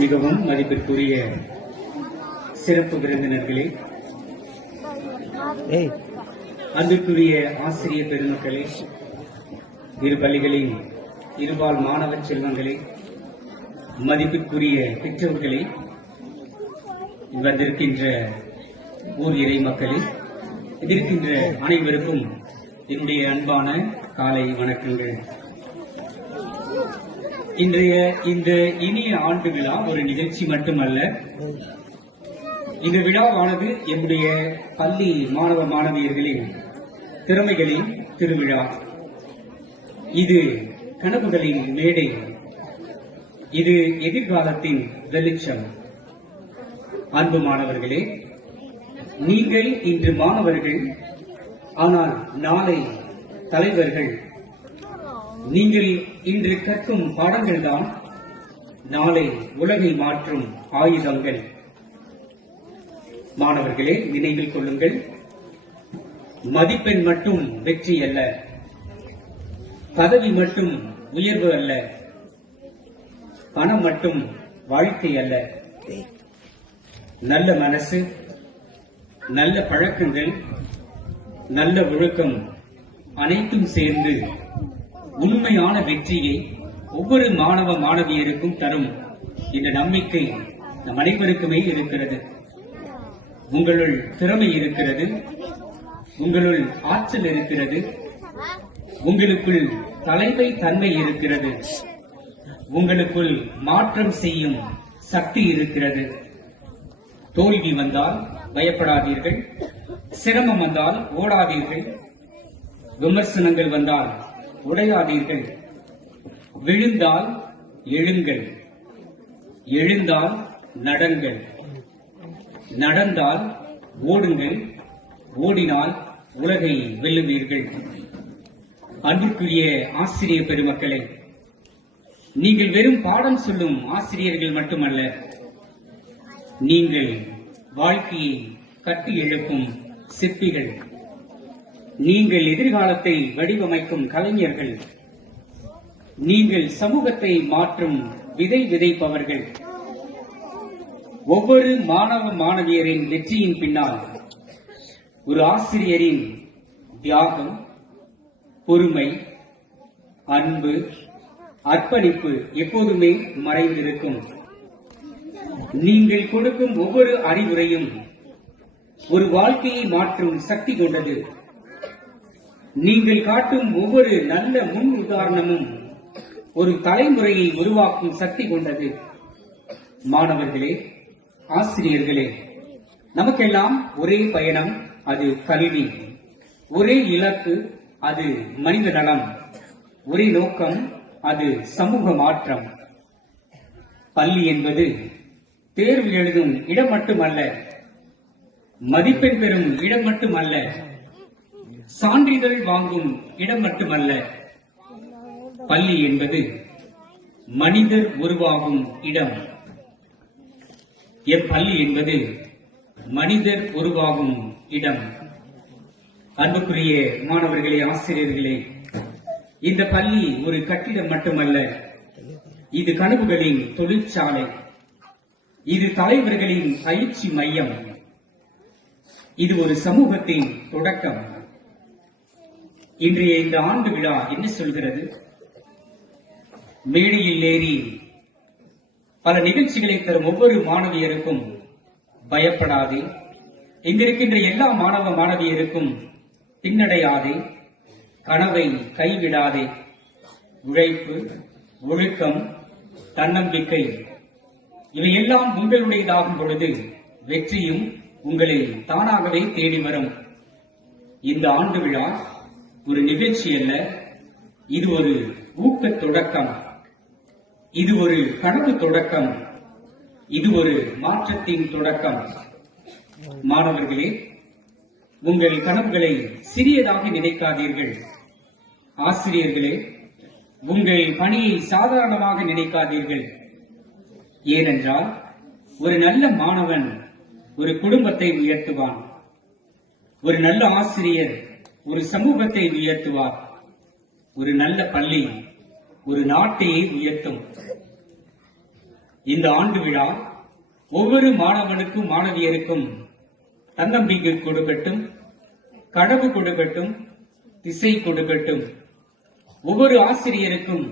மிகவும் மதிப்பிற்குரிய சிறப்பு விருந்தினர்களே, அன்புக்குரிய ஆசிரியர் பெருமக்களே, இரு பள்ளிகளின் இருபால் மாணவ செல்வங்களே, மதிப்பிற்குரிய பெற்றோர்களே, வந்திருக்கின்ற ஊர் இறை மக்களே, எதிர்க்கின்ற அனைவருக்கும் என்னுடைய அன்பான காலை வணக்கங்கள். இன்றைய இந்த இனிய ஆண்டு விழா ஒரு நிகழ்ச்சி மட்டுமல்ல. இந்த விழாவானது என்னுடைய பள்ளி மாணவ மாணவியர்களின் திறமைகளின் திருவிழா. இது கனவுகளின் மேடை. இது எதிர்காலத்தின் வெளிச்சம். அன்பு மாணவர்களே, நீங்கள் இன்று மாணவர்கள், ஆனால் நாளை தலைவர்கள். நீங்கள் இன்று கற்கும் பாடங்கள் தான் நாளை உலகை மாற்றும் ஆயுதங்கள். மாணவர்களே, நினைவில் கொள்ளுங்கள், மதிப்பெண் மட்டும் வெற்றி அல்ல, பதவி மட்டும் உயர்வு அல்ல, பணம் மட்டும் வாழ்க்கை அல்ல. நல்ல மனசு, நல்ல பழக்கங்கள், நல்ல ஒழுக்கம் அனைத்தும் சேர்ந்து உண்மையான வெற்றியை ஒவ்வொரு மாணவ மாணவியருக்கும் தரும் இந்த நம்பிக்கை நம் அனைவருக்குமே இருக்கிறது. உங்களுள் திறமை இருக்கிறது, உங்களுள் ஆற்றல் இருக்கிறது, உங்களுக்குள் தலைமை தன்மை இருக்கிறது, உங்களுக்குள் மாற்றம் செய்யும் சக்தி இருக்கிறது. தோல்வி வந்தால் பயப்படாதீர்கள், சிரமம் வந்தால் ஓடாதீர்கள், விமர்சனங்கள் வந்தால் உடையாதீர்கள். விழுந்தால் எழுங்கள், எழுந்தால் நடங்கள், நடந்தால் ஓடுங்கள், ஓடினால் உலகை வெல்லுவீர்கள். அன்புக்குரிய ஆசிரியர் பெருமக்களே, நீங்கள் வெறும் பாடம் சொல்லும் ஆசிரியர்கள் மட்டுமல்ல, நீங்கள் வாழ்க்கையை கட்டி எழுப்பும் சிற்பிகள். நீங்கள் எதிர்காலத்தை வடிவமைக்கும் கலைஞர்கள். நீங்கள் சமூகத்தை மாற்றும் விதை விதைப்பவர்கள். ஒவ்வொரு மாணவ மாணவியரின் வெற்றியின் பின்னால் ஒரு ஆசிரியரின் தியாகம், பொறுமை, அன்பு, அர்ப்பணிப்பு எப்போதுமே மறைந்திருக்கும். நீங்கள் கொடுக்கும் ஒவ்வொரு அறிவுரையும் ஒரு வாழ்க்கையை மாற்றும் சக்தி கொண்டது. நீங்கள் காட்டும் ஒவ்வொரு நல்ல முன் உதாரணமும் ஒரு தலைமுறையை உருவாக்கும் சக்தி கொண்டது. மாணவர்களே, ஆசிரியர்களே, நமக்கெல்லாம் ஒரே பயணம், அது கல்வி. ஒரே இலக்கு, அது மனித நலம். ஒரே நோக்கம், அது சமூக மாற்றம். பள்ளி என்பது தேர்வு எழுதும் இடம் மட்டுமல்ல, மதிப்பெண் பெறும் இடம் மட்டுமல்ல, சான்றிதழ் வாங்கும் இடம் மட்டுமல்ல. பள்ளி என்பது மனிதர் உருவாகும் இடம். பள்ளி என்பது மனிதர் உருவாகும் இடம். அன்புக்குரிய மாணவர்களே, ஆசிரியர்களே, இந்த பள்ளி ஒரு கட்டிடம் மட்டுமல்ல, இது கனவுகளின் தொழிற்சாலை. இது தலைவர்களின் பயிற்சி மையம். இது ஒரு சமூகத்தின் தொடக்கம். இன்றைய இந்த ஆண்டு விழா என்ன சொல்கிறது? மேடையில் ஏறி பல நிகழ்ச்சிகளை தரும் ஒவ்வொரு மாணவியருக்கும் பயப்படாதே, இங்கிருக்கின்ற எல்லா மாணவ மாணவியருக்கும் பின்னடையாதே, கனவை கைவிடாதே. உழைப்பு, ஒழுக்கம், தன்னம்பிக்கை இவையெல்லாம் உங்களுடையதாகும் பொழுது வெற்றியும் உங்களை தானாகவே தேடி வரும். இந்த ஆண்டு விழா ஒரு நிகழ்ச்சி அல்ல, இது ஒரு ஊக்க தொடக்கம், இது ஒரு கனவு தொடக்கம், இது ஒரு மாற்றத்தின் தொடக்கம். மாணவர்களே, உங்கள் கனவுகளை சிறியதாக நினைக்காதீர்கள். ஆசிரியர்களே, உங்கள் பணியை சாதாரணமாக நினைக்காதீர்கள். ஏனென்றால் ஒரு நல்ல மாணவன் ஒரு குடும்பத்தை உயர்த்துவான். ஒரு நல்ல ஆசிரியர் ஒரு சமூகத்தை உயர்த்துவார். ஒரு நல்ல பள்ளி ஒரு நாட்டையே உயர்த்தும். இந்த ஆண்டு விழா ஒவ்வொரு மாணவனுக்கும் மாணவியருக்கும் தன்னம்பிக்கை கொடுக்கட்டும், கனவு கொடுக்கட்டும், திசை கொடுக்கட்டும். ஒவ்வொரு ஆசிரியருக்கும்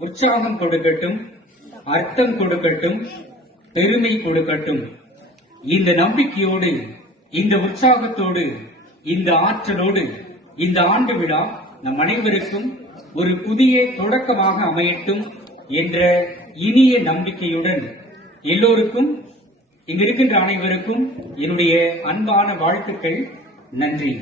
உற்சாகம் கொடுக்கட்டும், அர்த்தம் கொடுக்கட்டும், பெருமை கொடுக்கட்டும். இந்த நம்பிக்கையோடு, இந்த உற்சாகத்தோடு, இந்த ஆற்றலோடு இந்த ஆண்டு விழா நம் அனைவருக்கும் ஒரு புதிய தொடக்கமாக அமையட்டும் என்ற இனிய நம்பிக்கையுடன் எல்லோருக்கும், இங்கிருக்கின்ற அனைவருக்கும் என்னுடைய அன்பான வாழ்த்துக்கள். நன்றி.